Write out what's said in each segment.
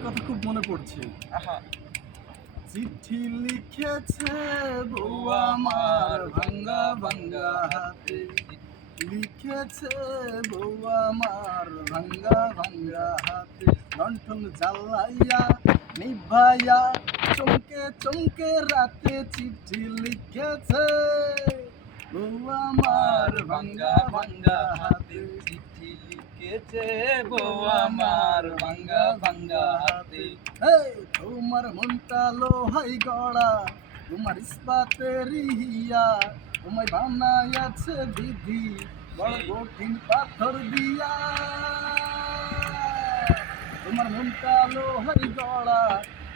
বউয়ের কথা খুব মনে পড়ছে। আহা, চিঠি লিখেছে বউ আমার ভাঙ্গা ভাঙ্গা হাতে, লিখেছে বউ আমার ভাঙ্গা ভাঙ্গা হাতে, লণ্ঠন জ্বালাইয়া নিভাইয়া চমকে চমকে রাতে চিঠি লিখেছে বউ আমার ভাঙ্গা ভাঙ্গা হাতে। চিঠি লিখেছে বউ আমার ভাঙ্গা ভাঙ্গা হাতে। এই তোমার মনটা লোহাই গড়া, তোমার ইস্পাতের হিয়া, তোমায় বানাইয়াছে বিধি বড় কঠিন পাথর দিয়া। তোমার মনটা লোহাই গড়া,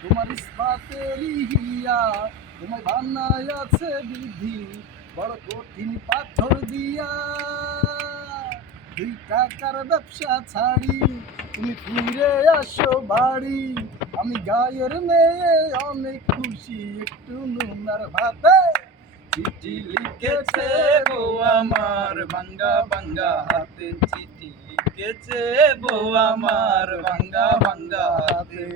তোমার ইস্পাতের হিয়া, তোমায় বানাইয়াছে বিধি বড় কঠিন পাথর দিয়া। 2 টাকার ব্যবসা ছাড়ি তুমি ফিরে আসো বাড়ি, আমি গায়ের মেয়ে অনেক খুশি একটু নুনার ভাতে। চিঠি লিখেছে বউ আমার ভাঙ্গা ভাঙ্গা হাতে, চিঠি লিখেছে বউ আমার ভাঙ্গা ভাঙ্গা হাতে।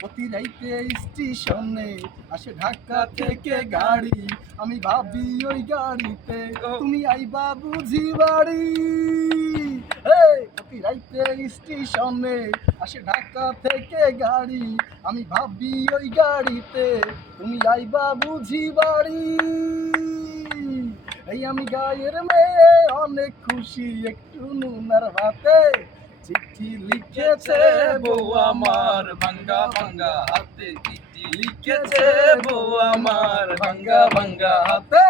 প্রতি রাইতে স্টেশনে আসে ঢাকা থেকে গাড়ি, আমি ভাবি ওই গাড়িতে তুমি আইবা বুঝি বাড়ি। প্রতি রাইতে স্টেশনে আসে ঢাকা থেকে গাড়ি, আমি ভাবি ওই গাড়িতে তুমি আইবা বুঝি বাড়ি। এই আমি গায়ের মেয়ে অনেক খুশি একটু নুনার ভাতে। চিঠি লিখেছে বউ আমার ভাঙ্গা ভাঙ্গা হাতে, চিঠি লিখেছে বউ আমার ভাঙ্গা ভাঙ্গা হাতে।